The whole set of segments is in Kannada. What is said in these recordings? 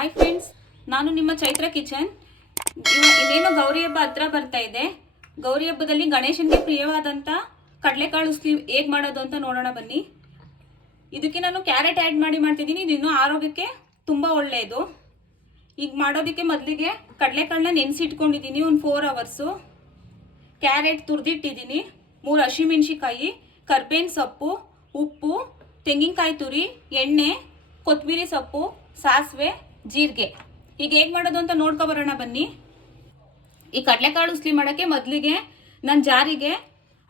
ಹಾಯ್ ಫ್ರೆಂಡ್ಸ್ ನಾನು ನಿಮ್ಮ ಚೈತ್ರ ಕಿಚನ್. ಇನ್ನೇನು ಗೌರಿ ಹಬ್ಬ ಹತ್ರ ಬರ್ತಾ ಇದೆ. ಗೌರಿ ಹಬ್ಬದಲ್ಲಿ ಗಣೇಶನಿಗೆ ಪ್ರಿಯವಾದಂಥ ಕಡಲೆಕಾಳು ಉಸ್ಲಿ ಹೇಗೆ ಮಾಡೋದು ಅಂತ ನೋಡೋಣ ಬನ್ನಿ. ಇದಕ್ಕೆ ನಾನು ಕ್ಯಾರೆಟ್ ಆ್ಯಡ್ ಮಾಡಿ ಮಾಡ್ತಿದ್ದೀನಿ. ಇದು ಇನ್ನೂ ಆರೋಗ್ಯಕ್ಕೆ ತುಂಬ ಒಳ್ಳೆಯದು ಈಗ ಮಾಡೋದಕ್ಕೆ ಮೊದಲಿಗೆ ಕಡಲೆಕಾಳನ್ನ ನೆನೆಸಿಟ್ಕೊಂಡಿದ್ದೀನಿ ಒಂದು ಫೋರ್ ಅವರ್ಸು ಕ್ಯಾರೆಟ್ ತುರಿದಿಟ್ಟಿದ್ದೀನಿ. ಮೂರು ಹಸಿಮೆಣ್ಸಿಕಾಯಿ ಕರ್ಬೇವಿನ ಸೊಪ್ಪು, ಉಪ್ಪು, ತೆಂಗಿನಕಾಯಿ ತುರಿ, ಎಣ್ಣೆ ಕೊತ್ತಂಬರಿ ಸೊಪ್ಪು, ಸಾಸಿವೆ ಜೀರಿಗೆ. ಈಗ ಹೇಗೆ ಮಾಡೋದು ಅಂತ ನೋಡ್ಕೊಬರೋಣ ಬನ್ನಿ. ಈ ಕಡಲೆಕಾಳು ಉಸ್ಲಿ ಮಾಡೋಕ್ಕೆ ಮೊದಲಿಗೆ ನಾನು ಜಾರಿಗೆ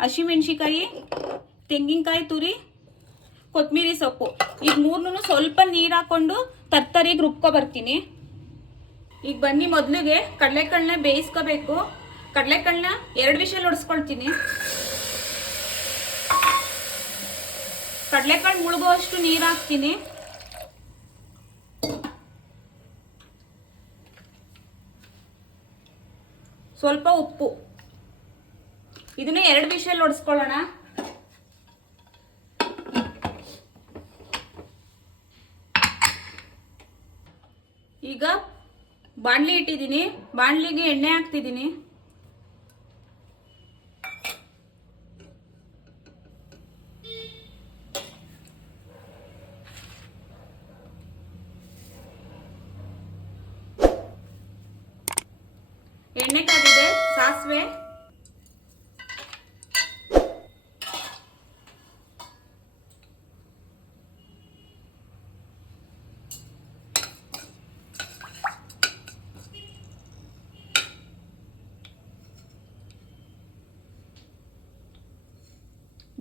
ಹಸಿಮೆಣ್ಸಿಕಾಯಿ ತೆಂಗಿನಕಾಯಿ ತುರಿ ಕೊತ್ತಂಬರಿ ಸೊಪ್ಪು. ಈಗ ಮೂರನ್ನೂ ಸ್ವಲ್ಪ ನೀರು ಹಾಕ್ಕೊಂಡು ತರ್ತರಿಗೆ ರುಬ್ಕೊ ಬರ್ತೀನಿ. ಈಗ ಬನ್ನಿ ಮೊದಲಿಗೆ ಕಡಲೆಕಾಳನ್ನ ಬೇಯಿಸ್ಕೋಬೇಕು. ಕಡಲೆಕಾಳನ್ನ ಎರಡು ವಿಷಲ್ ಹೊಡೆಸ್ಕೊಳ್ತೀನಿ ಕಡಲೆಕಾಳು ಮುಳುಗುವಷ್ಟು ನೀರು ಹಾಕ್ತೀನಿ. ಸ್ವಲ್ಪ ಉಪ್ಪು. ಇದನ್ನ ಎರಡು ವಿಷಯಲ್ಲಿ ಒಡಿಸ್ಕೊಳ್ಳೋಣ. ಈಗ ಬಾಣಲಿ ಇಟ್ಟಿದ್ದೀನಿ. ಬಾಣಲಿಗೆ ಎಣ್ಣೆ ಹಾಕ್ತಿದ್ದೀನಿ. ಎಣ್ಣೆ ಕಾದಿದೆ ಸಾಸಿವೆ.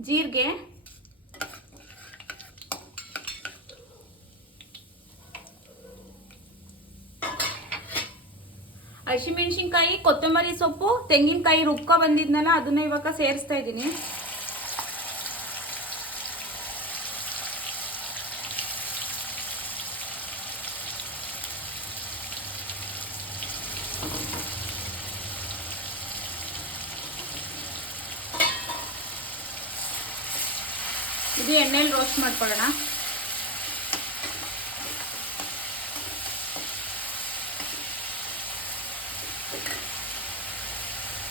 ಜೀರಿಗೆ. ಹಸಿಮೆಣಸಿನ್ಕಾಯಿ ಕೊತ್ತಂಬರಿ ಸೊಪ್ಪು ತೆಂಗಿನಕಾಯಿ ರುಬ್ಕೊ ಬಂದಿದ್ನಲ್ಲ ಅದನ್ನ ಇವಾಗ ಸೇರಿಸ್ತಾ ಇದ್ದೀನಿ. ಇದು ಎಣ್ಣೆಲಿ ರೋಸ್ಟ್ ಮಾಡ್ಕೊಳ್ಳೋಣ.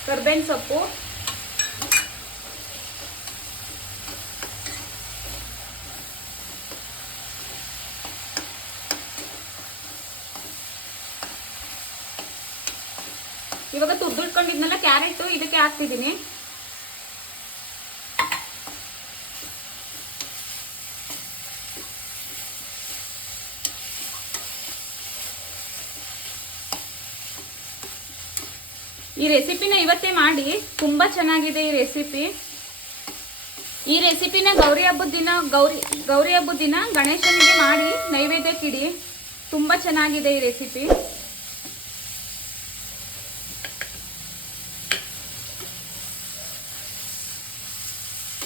ಕರ್ಬೇವಿನ ಸೊಪ್ಪು. ಇವಾಗ ತುರ್ದಿಟ್ಕೊಂಡಿದ್ನಲ್ಲ ಕ್ಯಾರೆಟ್ ಇದಕ್ಕೆ ಹಾಕ್ತಿದ್ದೀನಿ. ಈ ರೆಸಿಪಿನ ಇವತ್ತೇ ಮಾಡಿ ತುಂಬ ಚೆನ್ನಾಗಿದೆ ಈ ರೆಸಿಪಿ. ಈ ರೆಸಿಪಿನ ಗೌರಿ ಹಬ್ಬದ ದಿನ, ಗೌರಿ ಗೌರಿ ಹಬ್ಬದ ದಿನ ಗಣೇಶನಿಗೆ ಮಾಡಿ ನೈವೇದ್ಯಕ್ಕಿಡಿ ತುಂಬ ಚೆನ್ನಾಗಿದೆ ಈ ರೆಸಿಪಿ.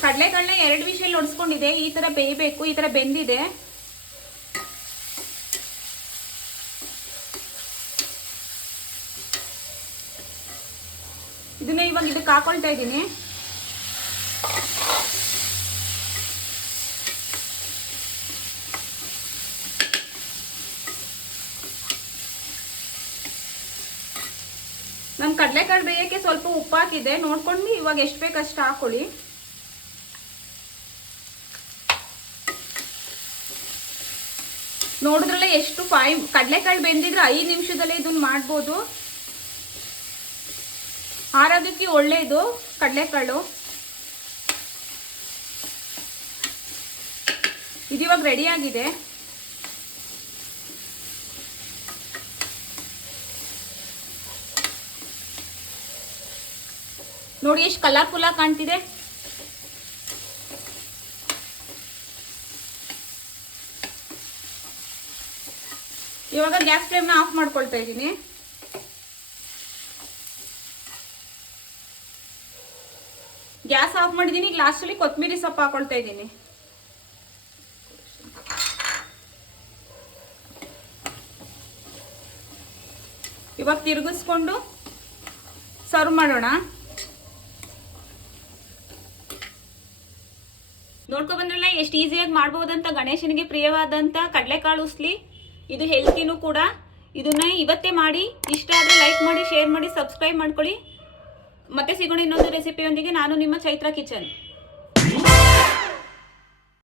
ಕಡಲೆಗಳನ್ನ ಎರಡು ವಿಷಯಲ್ಲಿ ಒಡಿಸ್ಕೊಂಡಿದೆ. ಈ ಥರ ಬೇಯಬೇಕು, ಈ ಥರ ಬೆಂದಿದೆ. ಇದನ್ನ ಇವಾಗ ಇದಕ್ಕೆ ಹಾಕೊಳ್ತಾ ಇದ್ದೀನಿ. ನಮ್ಮ ಕಡಲೆಕಾಳು ಬೇಯಕ್ಕೆ ಸ್ವಲ್ಪ ಉಪ್ಪು ಹಾಕಿದೆ. ನೋಡ್ಕೊಂಡು ಇವಾಗ ಎಷ್ಟು ಬೇಕು ಅಷ್ಟು ಹಾಕೊಳ್ಳಿ. ನೋಡಿದ್ರಲ್ಲ ಎಷ್ಟು ಫೈವ್ ಕಡಲೆಕಾಳು ಬೆಂದಿದ್ರೆ ಐದು ನಿಮಿಷದಲ್ಲೇ ಇದನ್ನ ಮಾಡ್ಬೋದು. ಆರೋಗ್ಯಕ್ಕೆ ಒಳ್ಳೆಯದು ಕಡಲೆಕಾಳು. ಇದಿವಾಗ ರೆಡಿ ಆಗಿದೆ. ನೋಡಿ ಎಷ್ಟು ಕಲರ್ಫುಲ್ ಆಗಿ ಕಾಣ್ತಿದೆ. ಇವಾಗ ಗ್ಯಾಸ್ ಫ್ಲೇಮ್ನ ಆಫ್ ಮಾಡ್ಕೊಳ್ತಾ ಇದ್ದೀನಿ. ಗ್ಯಾಸ್ ಆಫ್ ಮಾಡಿದ್ದೀನಿ ಈಗ ಲಾಸ್ಟಲ್ಲಿ ಕೊತ್ತಂಬರಿ ಸೊಪ್ಪು ಹಾಕೊಳ್ತಾ ಇದ್ದೀನಿ. ಇವಾಗ ತಿರುಗಿಸ್ಕೊಂಡು ಸರ್ವ್ ಮಾಡೋಣ. ನೋಡ್ಕೊ ಬಂದ್ರಲ್ಲ, ಎಷ್ಟು ಈಸಿಯಾಗಿ ಮಾಡ್ಬೋದಂತ, ಗಣೇಶನಿಗೆ ಪ್ರಿಯವಾದಂಥ ಕಡಲೆಕಾಳು ಉಸ್ಲಿ, ಇದು ಹೆಲ್ತಿನೂ ಕೂಡ. ಇದನ್ನ ಇವತ್ತೇ ಮಾಡಿ, ಇಷ್ಟ ಆದರೆ ಲೈಕ್ ಮಾಡಿ ಶೇರ್ ಮಾಡಿ ಸಬ್ಸ್ಕ್ರೈಬ್ ಮಾಡ್ಕೊಳ್ಳಿ. ಮತ್ತೆ ಸಿಗೋಣ ಇನ್ನೊಂದು ರೆಸಿಪಿಯೊಂದಿಗೆ ನಾನು ನಿಮ್ಮ ಚೈತ್ರ ಕಿಚನ್